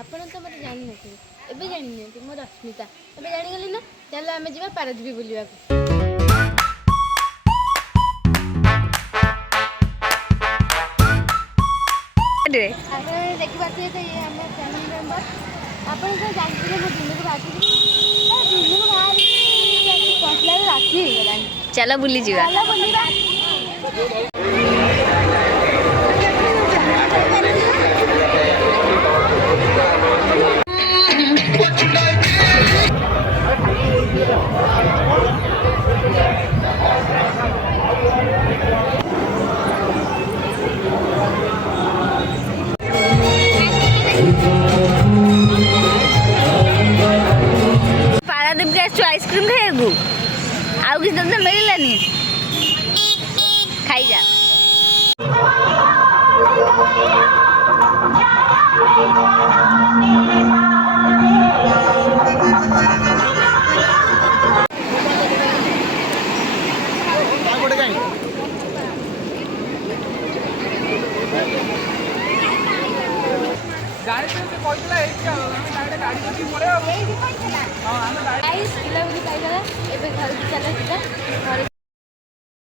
ଆପଣ ତ ମୋତେ ଜାଣିନଥିବେ, ଏବେ ଜାଣିନାହାନ୍ତି ମୋ ରଶ୍ମିତା, ଏବେ ଜାଣିଗଲି ନା। ଚାଲ ଆମେ ଯିବା ପାରାଦ୍ୱୀପ ବୁଲିବାକୁ। ଆପଣ ଦେଖିପାରୁଥିବେ ତ ଇଏ ଆମ ଫ୍ୟାମିଲି ମେମ୍ବର। ଆପଣ ତ ଜାଣିଥିବେ ମୁଁ ଦିନକୁ ବାହାରିଥିଲି, ଦିନକୁ ବାହାରିକି ପହଞ୍ଚିଲା ବେଳକୁ ରାତି ହେଇଗଲାଣି। ଚାଲ ବୁଲିଯିବା। ଚାଲ ବୁଲିବା। ପାରାଦୀପ କୁ ଆସିଛୁ ଆଇସ୍କ୍ରିମ୍ ଖାଇବାକୁ, ଆଉ କିଛି ତ ମିଳିଲାନି। ଖାଇଯା। ବୁଲାବୁଲି ପାଇଗଲା, ଏବେ ଘରକୁ ଚାଲ ଯିବା। ଘରେ